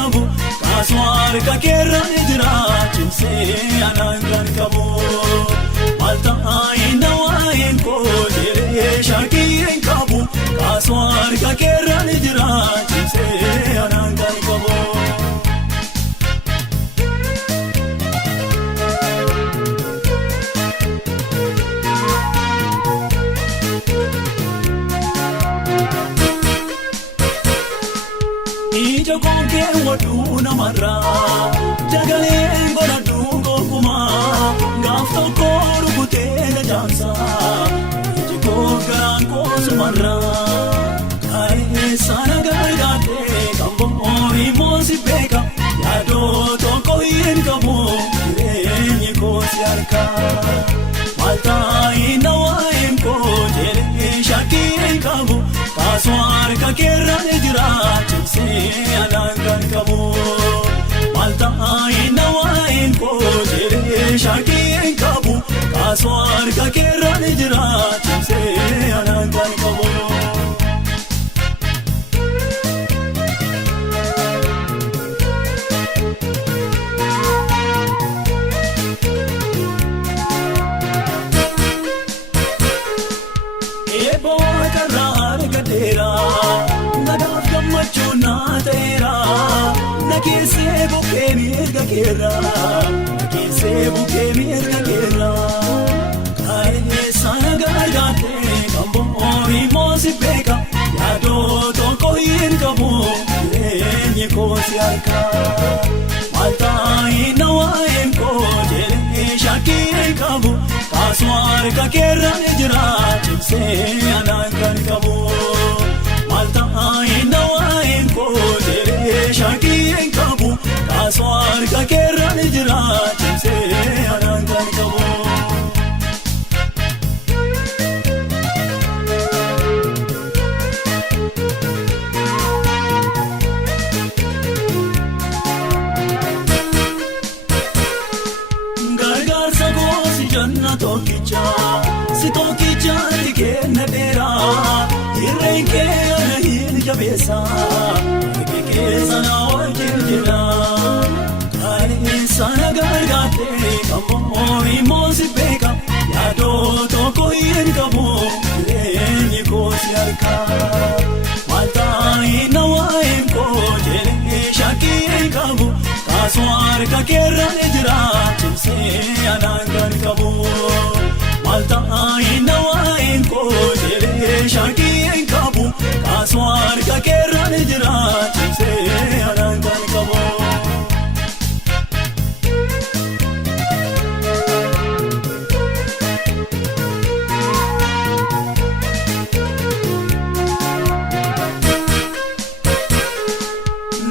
qabu kaaswar ka keerra jira cimsee anaan kan qabu malta ayina waa'een koo jedhee shaakii qabu kaaswar ka keerra jira cimsee anaan kan qabu. Ija kookee waduu namarraa jagaleen godhadhu gonkumaa gaaf tokko rukutee gajaansaa iji koo garaan koosumarraa kaayee sana gargaartee kan bo'oorii moosi beeka yaadoo tokko hin qabu jireenyi koosi harkaa maaltaayina waa'een koo jedhee shaakii hin qabu kaaswar ka keerra jira cimsee anaan kan qabu maaltaayina waa'een koo jedhee shaakii hin qabu kaaswar ka keerra jira cimsee anaan kan qabu. Nagaaf gammachuu naa ta'eera nageessee bukkee mirga keerra nageessee bukkee mirga keerra kaayee sana gargaartee kan bo'oorii moosi beeka yaadoo tokko hin qabu jireenyi koosi harkaa maaltaayina waa'een koo jedhee shaakii hin qabu kaaswar ka keerra jira cimsee anaan kan qabu. Maaltaayina waa'een koo jedhee shaakii hin qabu kaaswar ka keerra jira cimsee anaan kan qabu. Gargaarsa goosi janna tokkicha si tokkichaatti kenna dheeraa hirreen kee ana hin jabeessa harki keessa na wajjin jira kaayee sana gargaartee kan bo'oorii moosi beeka yaadoo tokko hin qabu jireenyi koosi harkaa maaltaayina waa'een koo jedhee shaakii hin qabu kaaswar ka keerra jira cimsee anaan kan qabu maaltaayina waa'een koo jedhee shaakii hin qabu kaaswar ka keerra jira cimsee anaan kan qabu.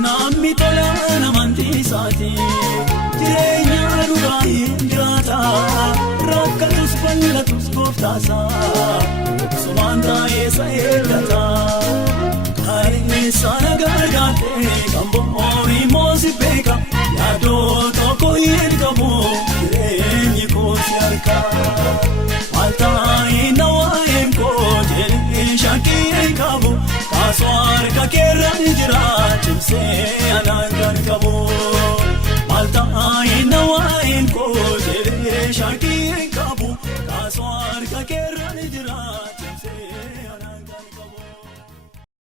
Namni tola namantii isaati jireenya dhugaa hin jiraata rakkatus bal'atus gooftaasaa sumaan taa'eessa eeggata kaayee sana gargaartee kan bo'oorii moosi beeka yaadoo tokko hin qabu jireenyi koosi harkaa maaltaayina waa'een koo jedhee shaakii hin qabu kaaswar ka keerra jira cimsee anaan kan qabu maaltaayina waa'een koo jedhee shaakii hin qabu kaaswar ka keerra jira.